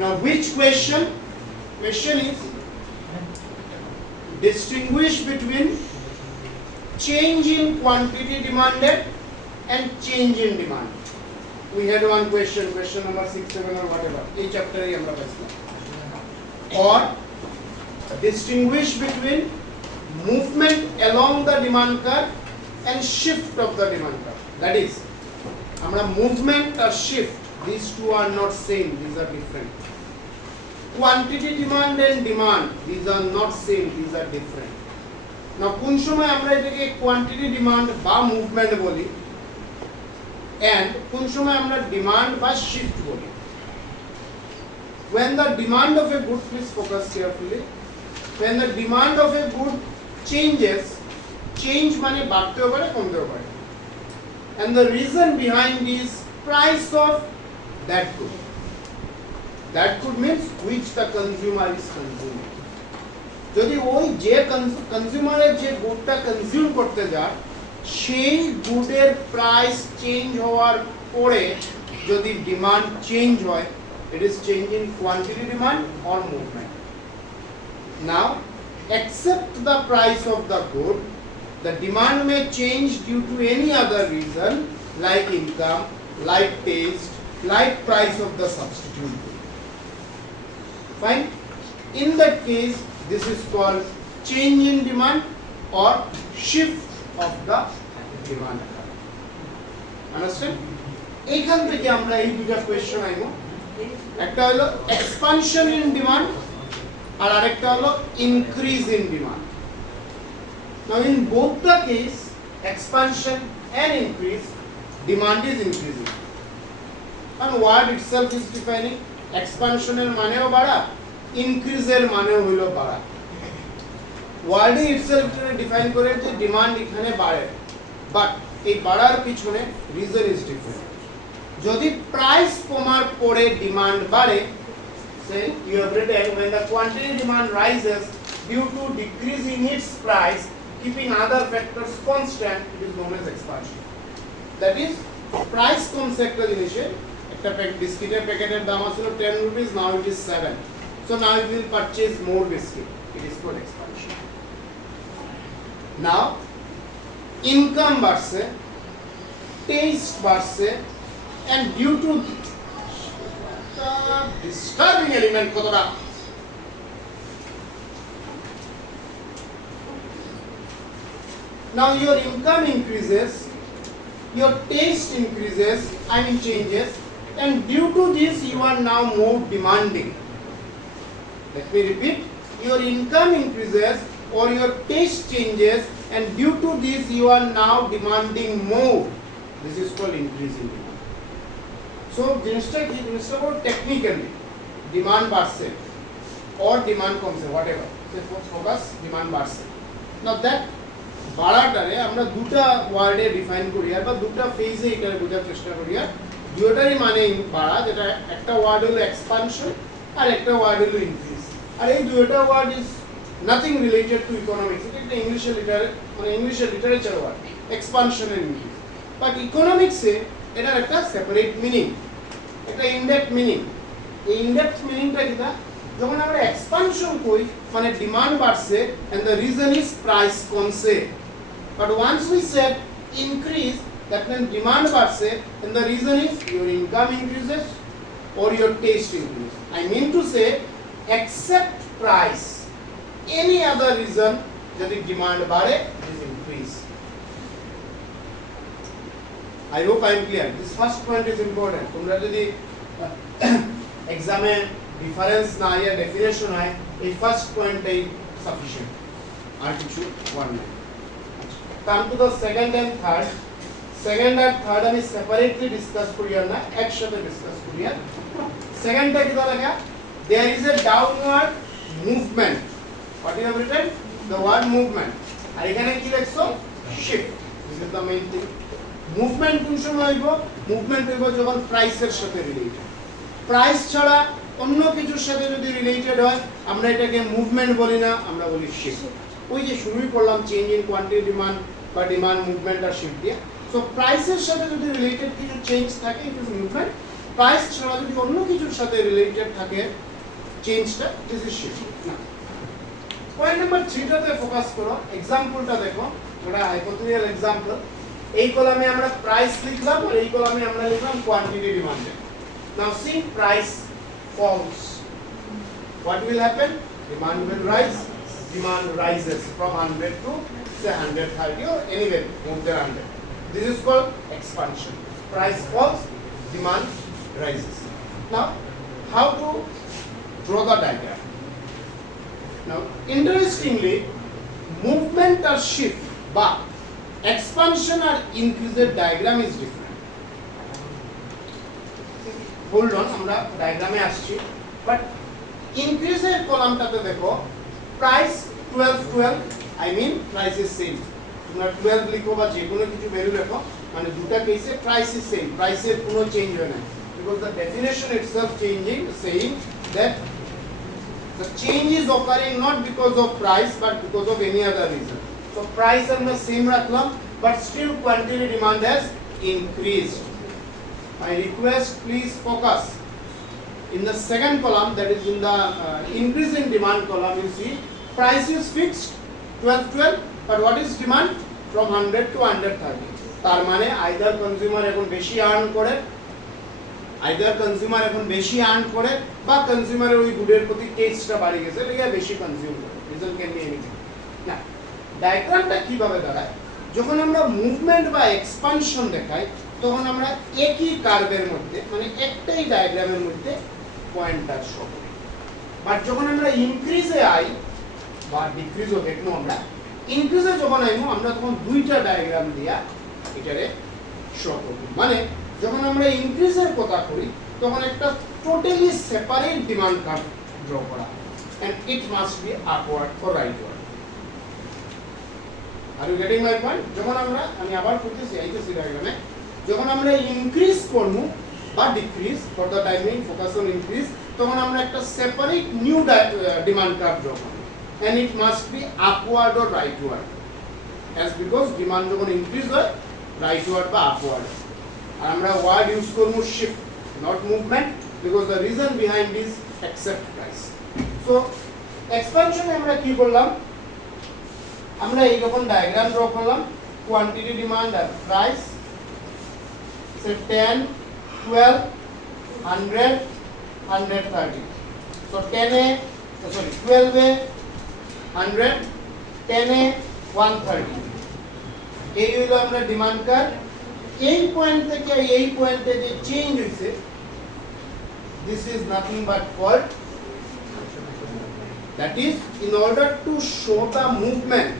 Now which question? Question is distinguish between change in quantity demanded and change in demand. We had one question number 6, 7 or whatever. Each chapter we have or distinguish between movement along the demand curve and shift of the demand curve. That is, আমরা movement or shift, these two are not same, these are different. Quantity demand and demand, these are not same, these are different. Now কোন সময় আমরা এটাকে quantity demand বা movement বলি and কোন সময় আমরা demand বা shift বলি? When the demand of a good, please focus carefully, when the demand of a good changes, change মানে বাড়তেও পারে কমতেও পারে, and the reason behind is price of that good. That good means which the consumer is consuming. যদি ওই যে কনজিউমারের যে গুডটা কনজিউম করতে যায় সেই গুডের প্রাইস চেঞ্জ হওয়ার পরে যদি ডিমান্ড চেঞ্জ হয়, it is change in quantity demand or movement. Now except the price of the good, the demand may change due to any other reason like income, like taste, like price of the substitute good. Fine. In that case, this is called change in demand or shift of the demand. Understand? এইখান থেকে আমরা এই দুটো কোশ্চেন আইবো। একটা হলো expansion in demand আর আরেকটা হলো increase in demand. Now in both the case, expansion and increase, demand is increasing. And word itself is defining expansion এর মানেও বাড়া, increase এর মানেও হলো বাড়া। Word itself ডিফাইন করে যে ডিমান্ড এখানে বাড়ে, বাট এই বাড়ার পিছনে রিজন ইজ ডিফারেন্ট। যদি প্রাইস কমার পরে ডিমান্ড বাড়ে, say you have written when the quantity demand rises due to decrease in its price keeping other factors constant, it is known as expansion. That is, price কমছে একটা জিনিসের, একটা বিস্কিটের প্যাকেটের দাম ছিল 10 rupees, now it is 7. So now you will purchase more biscuit. It is called expansion. Now income বাড়ছে, taste বাড়ছে, and due to disturbing element কতটা now your income increases, your taste increases, changes, and due to this you are now more demanding. Let me repeat, your income increases or your taste changes, and due to this you are now demanding more. This is called increasing demand. So জিনিসটা কি, জিনিসটা বড় technically demand বাড়ছে or demand কমছে, whatever, so focus demand বাড়ছে. Now that বাড়াটারে আমরা দুটো ওয়ার্ডে ডিফাইন করি আর বা দুটো ফেজে এটারে বোঝার চেষ্টা করি। আর দুটোরই মানে বাড়া, যেটা একটা ওয়ার্ড হলো এক্সপানশন আর একটা ওয়ার্ড হলো ইনক্রিজ। আর এই দুটো word is nothing related to economics. এটা একটা ইংলিশের literature word, expansion and increase. But ইকোনমিক্সে এটার একটা সেপারেট মিনিং, একটা ইনডেপথ মিনিং। এই ইনডেপথ মিনিংটা কিটা, যখন আমরা এক্সপানশন কই মানে ডিমান্ড বাড়ছে and the reason is price কমছে, but once we said increase, that means demand বাড়ছে and the reason is your income increases or your taste increases. I mean to say except price, any other reason যদি demand বাড়ে, it is increase. I hope I am clear. This first point is important. তোমরা যদি এক্সামে ডিফারেন্স না या ডেফিনেশন হয়, এই ফার্স্ট পয়েন্টটাই সাফিশিয়েন্ট, আর কিছু ওয়ান নাই। Come to the second and third. Second আর থার্ড আমি সেপারেটলি ডিসকাস করি আর না, একসাথে ডিসকাস করি। আর সেকেন্ডটা কি লেখা, there is a downward movement. What you have written? The word movement. আর এখানে কি লিখছো? Shift. This is the main thing. Movement কোন সময় হইব? মুভমেন্ট হইব যখন প্রাইসের সাথে রিলেটেড। প্রাইস ছাড়া অন্য কিছুর সাথে যদি রিলেটেড হয় আমরা এটাকে মুভমেন্ট বলি না, আমরা বলি শিফট। ওই যে শুরুই করলাম চেঞ্জ ইন কোয়ান্টিটি ডিমান্ড বা ডিমান্ড মুভমেন্ট আর শিফট দিয়ে। সো প্রাইসের সাথে যদি রিলেটেড কিছু চেঞ্জ থাকে ইট ইজ মুভমেন্ট, প্রাইস ছাড়া যদি অন্য কিছুর সাথে রিলেটেড থাকে চেঞ্জটা দিস ইজ শিফট না। পয়েন্ট নাম্বার 3 টাতে ফোকাস করো, এক্সাম্পলটা দেখো, ওটা হাইপোথেটিক্যাল এক্সাম্পল। এই কলামে আমরা প্রাইস লিখলাম আর এই কলামে আমরা লিখলাম quantity demanded. Now see price falls, what will happen? Demand will rise. Demand rises from 100 to say 130 or anywhere more than 100. This is called expansion. Price falls, demand rises. Now, how to draw the diagram? Now, interestingly, movement or shift, but expansion or increase diagram is different. Hold on, আমরা ডায়াগ্রামে আসছি, বাট ইনক্রিজের কলামটাতে দেখো price 12 12, I mean price is same. তোমরা 12 লিখো বা যে কোনো কিছু ভ্যালু লেখো, মানে দুটা কেসে প্রাইস ইজ সেম, প্রাইসের কোনো চেঞ্জ হয় না, because the definition itself changing, saying that the change is occurring not because of price but because of any other reason. So price আমরা সেম রাখলাম, but still quantity demand has increased. My request, please focus in the second column, that is in the increase in demand column. You see price is fixed 12 12, but what is demand? From 100 to 130. তার মানে either consumer এখন বেশি আর্ন করে, বা কনজিউমারের ওই গুডের প্রতি টেস্টটা বাড়ে গেছে, লেগে বেশি কনজিউম করে। Reason can be anything. না, ডায়াগ্রামটা কিভাবে দাঁড়ায়? যখন আমরা মুভমেন্ট বা এক্সপানশন দেখাই তখন আমরা একই কার্ভের মধ্যে, মানে একটাই ডায়াগ্রামের মধ্যে পয়েন্টার শো করি। বাট যখন আমরা ইনক্রিজে আই বা ডিক্রিজও দেখবো, আমরা ইনক্রিজে যখন আইমো আমরা তখন দুইটা ডায়াগ্রাম দিয়া এটারে শো করব। মানে যখন আমরা ইনক্রিজের কথা করি তখন একটা totally separate demand curve draw করা, and it must be upward or rightward. Are you getting my point? যখন আমি আবার করতেছি আইতেছি ডায়াগ্রামে, যখন আমরা ইনক্রিজ করব বা decrease, for the time being focus on increase, তখন আমরা একটা separate new demand curve draw করব, and it must be upward or rightward, as because demand যখন ইনক্রিজ হয় rightward বা upward। আর আমরা ওয়ার্ড ইউজ করব shift, not movement, because the reason behind is accept price. So expansion আমরা কি করলাম? আমরা এইরকম ডায়াগ্রাম ড্র করলাম, কোয়ান্টিটি ডিমান্ড আর প্রাইস, সে 10 12 100 130। so 10 এ সরি 12 এ 100, 10 এ 130, এই হইলো আমরা ডিমান্ড কার্ভ। এই পয়েন্ট থেকে এই পয়েন্টে যে চেঞ্জ হইছে, this is nothing but called, that is, in order to show the movement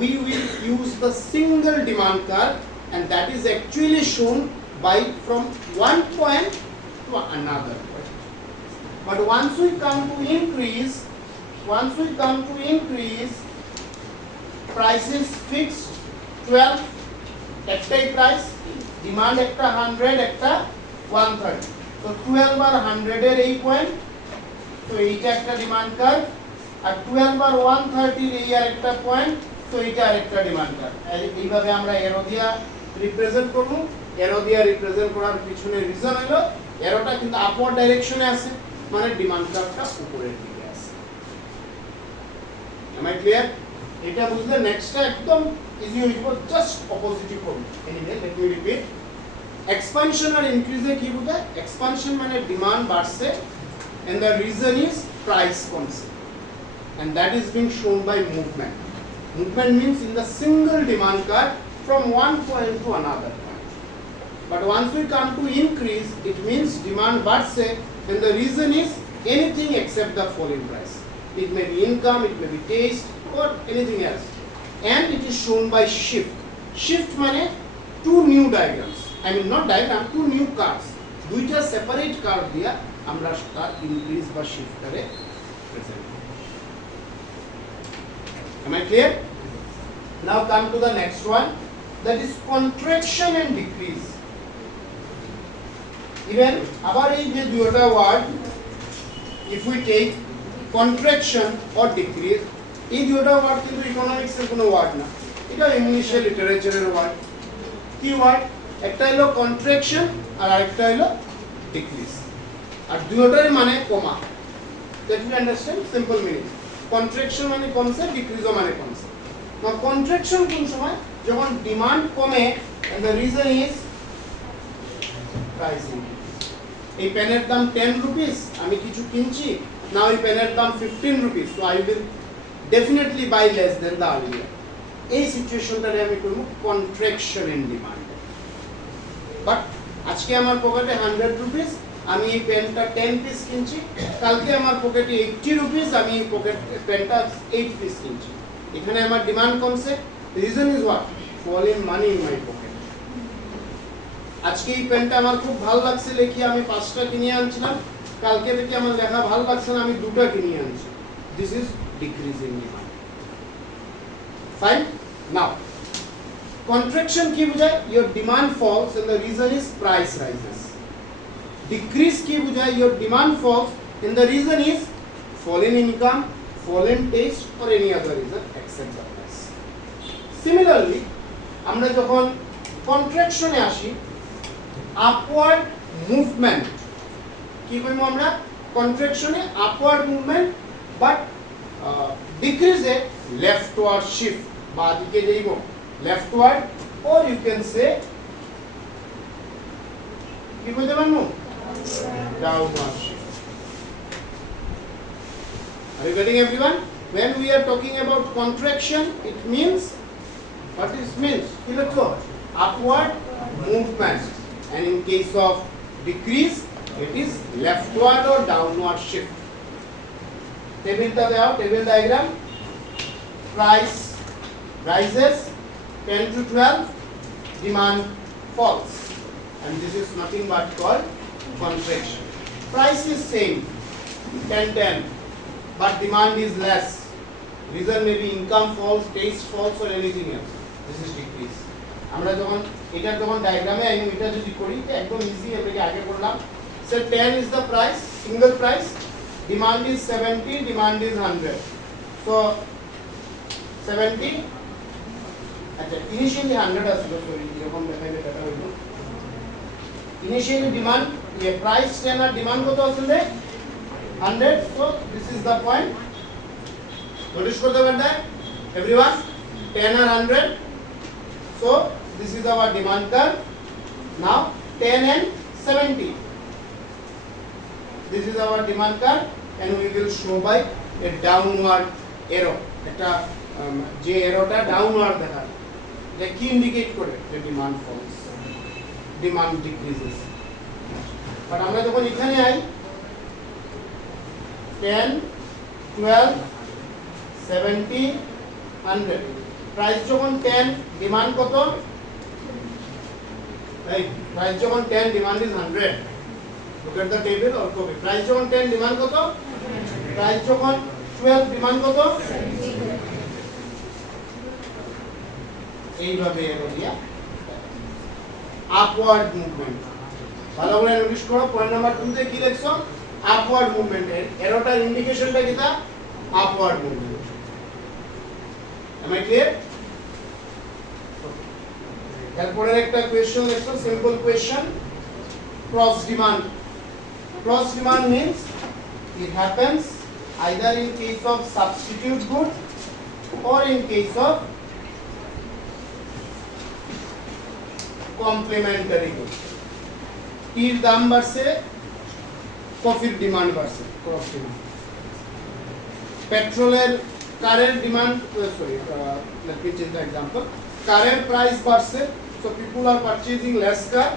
we will use the single demand curve, and that is actually shown by from one point to another point. But once we come to increase, price is fixed 12, একটাই price, demand একটা 100 একটা 130। তো 12 আর 100 এর এই পয়েন্ট, তো এইটা একটা demand curve, আর 12 আর 130 এর এই আরেকটা পয়েন্ট, তো এইটা আরেকটা ডিমান্ড কার্ভ। এইভাবে আমরা এরো দিয়া রিপ্রেজেন্ট করব। এরো দিয়া রিপ্রেজেন্ট করার পিছনে রিজন হলো এরোটা কিন্তু আপওয়ার্ড ডাইরেকশনে আছে, মানে ডিমান্ড কার্ভটা উপরের দিকে আছে। am I clear? এটা বুঝলে নেক্সটটা একদম ইজি হয়ে যাবে, জাস্ট অপোজিটই করব। Anyway let me repeat, expansion আর ইনক্রিজে কি বোঝায়? এক্সপানশন মানে ডিমান্ড বাড়ছে, and the reason is price কমছে, and that is being shown by movement. Movement means in the single demand curve from one point to another point. But once we come to increase, it means demand বাড়ছে, and the reason is anything except the fall in price. It may be income, it may be taste, or anything else, and it is shown by shift. Shift মানে two new diagrams, I mean not diagram, two new curves, দুইটা separate curve দিয়া আমরা তার increase বা shift করে present করি। Am I clear? Now come to the next one, that is contraction and decrease. Even আবার এই যে দুটো word, if we take contraction or decrease, এই দুটো ওয়ার্ড কিন্তু ইকোনমিক্স এর কোনো ওয়ার্ড না, এটা ইংলিশে লিটারেচারের ওয়ার্ড। কি ওয়ার্ড? একটা হলো কন্ট্রাকশন আর আরেকটা হলো ডিক্রিজ আর দুটোর মানে কমা that you understand simple meaning contraction মানে কমছে ডিক্রিজও মানে কমছে না কন্ট্রাকশন কোন সময় যখন ডিমান্ড কমে and the reason is price increase এই পেনের দাম 10 rupees আমি কিছু কিনছি না ওই পেনের দাম 15 rupees so I will definitely buy less than the earlier এই সিচুয়েশনটারে আমি করব কন্ট্রাকশন ইন ডিমান্ড বাট আজকে আমার পকেটে 100 rupees আমি এই পেনটা 10 পিস কিনছি কালকে আমার পকেটে 80 rupees আমি এই পেনটা 8 পিস কিনছি এখানে আমার ডিমান্ড কমছে reason is what fall in money in my pocket আজকে এই পেনটা আমার খুব ভালো লাগছে লিখি আমি 5টা কিনে আনছিলাম কালকে থেকে আমার লেখা ভালো লাগছে না আমি 2টা কিনে আনছি this is decrease in demand fine নাও কন্ট্রাকশন কি বোঝায় your demand falls and the reason is price rises decrease কি বোঝায় your demand falls and the reason is fall in income fall in taste or any other reason except the price similarly আমরা যখন কন্ট্রাকশনে আসি upward movement কি কইব আমরা কন্ট্রাকশনে আপওয়ার্ড মুভমেন্ট বাট ডিক্রিজে লেফটওয়ার্ড শিফট বা দিকে যাইব লেফটওয়ার্ড or you can say কি বলতে পারবো downward shift are you getting everyone when we are talking about contraction it means what it means upward movement and in case of decrease it is leftward or downward shift table diagram price rises 10 to 12 demand falls and this is nothing but called contraction price is same 10 but demand is less reason may be income falls taste falls or anything else this is decrease আমরা যখন এটার যখন ডায়াগ্রামে আমি এটা যদি করি একদম ইজি এটাকে আগে করলাম সো 10 is the price single price demand is 70 demand is 100 so 70 আচ্ছা ইনিশিয়ালি 100 আসছিল সরি যখন দেখাইলে এটা হইলো ইনিশিয়ালি ডিমান্ড প্রাইস 10 আর ডিমান্ড কত আসছিল 100 so this is the point notice করতে পারবেন everyone 10 or 100 so this is our demand curve now 10 and 70 this is our demand curve and we will show by a downward arrow এটা যে এরোটা ডাউনওয়ার্ড দেখায় এটা কি ইন্ডিকেট করে যে demand falls demand decreases but আমরা যখন এখানে আই 10 12 70 100 প্রাইস যখন 10 ডিমান্ড কত এই প্রাইস যখন 10 demand is 100 look at the table or copy price যখন 10 ডিমান্ড কত প্রাইস যখন 12 ডিমান্ড কত এইভাবে এরিয়া আপওয়ার্ড মুভমেন্ট ভালো করে নোটিস করো পয়েন্ট নাম্বার 2 তে কি লিখছো আপওয়ার্ড মুভমেন্ট এরোটার ইন্ডিকেশনটা কিটা upward movement am I clear এরপরে একটা কোশ্চেন লিখছো simple question cross demand means it happens either in case of substitute good or in case of complementary good টির দাম বাড়ছে কফির ডিমান্ড বাড়ছে ক্রস ডিমান্ড পেট্রোলের কারের demand sorry let me change the example কারের প্রাইস বাড়ছে so people are purchasing less car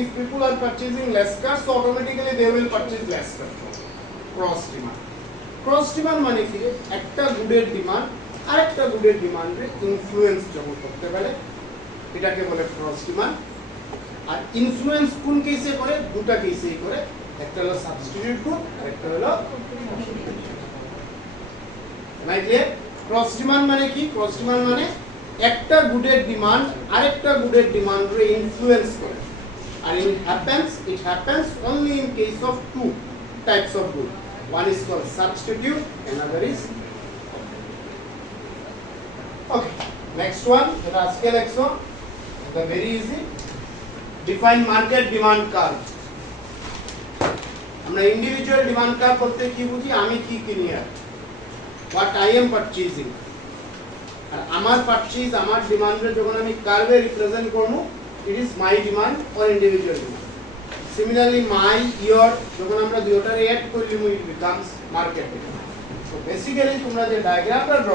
if people are purchasing less car so automatically they will purchase less car cross demand মানে কি একটা গুডের ডিমান্ড আরেকটা গুডের ডিমান্ডে ইনফ্লুয়েন্স যখন করতে পারে এটাকে বলে ক্রস ডিমান্ড আর ইনফ্লুয়েন্স কোন কেসে করে দুটো কেসেই করে একটা হলো সাবস্টিটিউট গুড আর একটা হলো রাইট ক্লিয়ার ক্রস ডিমান্ড মানে কি ক্রস ডিমান্ড মানে একটা গুডের ডিমান্ড আরেকটা গুডের ডিমান্ডে ইনফ্লুয়েন্স করে আর it happens only in case of two types of good one is called substitute another is okay next one এটা আজকে লেখছো এটা very easy define market demand curve আমরা ইন্ডিভিজুয়াল ডিমান্ড কার্ভ বলতে কি বুঝি, আমি কি কিনি আর হোয়াট আই এম পারচেজিং, আর আমার পারচেজ আমার ডিমান্ডে যখন আমি কার্ভে রিপ্রেজেন্ট করব it is my demand or individual demand. Similarly মাই ইয়র যখন আমরা দুটোটার অ্যাড করলি it becomes market demand. So basically তোমরা যে ডায়াগ্রামটা ড্র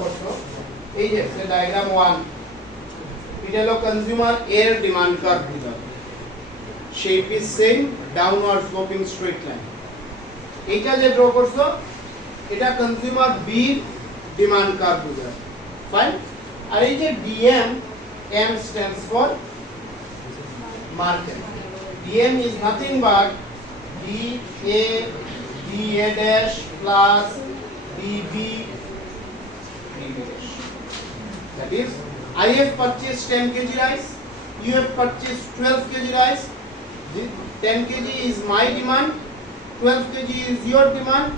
করছো, এই যে ডায়াগ্রাম 1, এটা হলো কনজিউমার এর ডিমান্ড কার্ভ দিলাম, shape is same, downward sloping straight line. এইটা যে ড্র করছো এটা কনজিউমার বি ডিমান্ড কার্ভ দিলাম, ফাইন। আর এই যে DM, M stands for market. DM is nothing but DA dash plus DB dash. That is, I have purchased 10 kg rice, you have purchased 12 kg rice. 10 kg is my demand, 12 kg is your demand.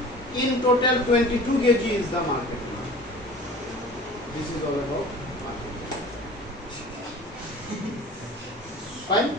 In total, 22 kg is the market demand. This is all about market. Fine.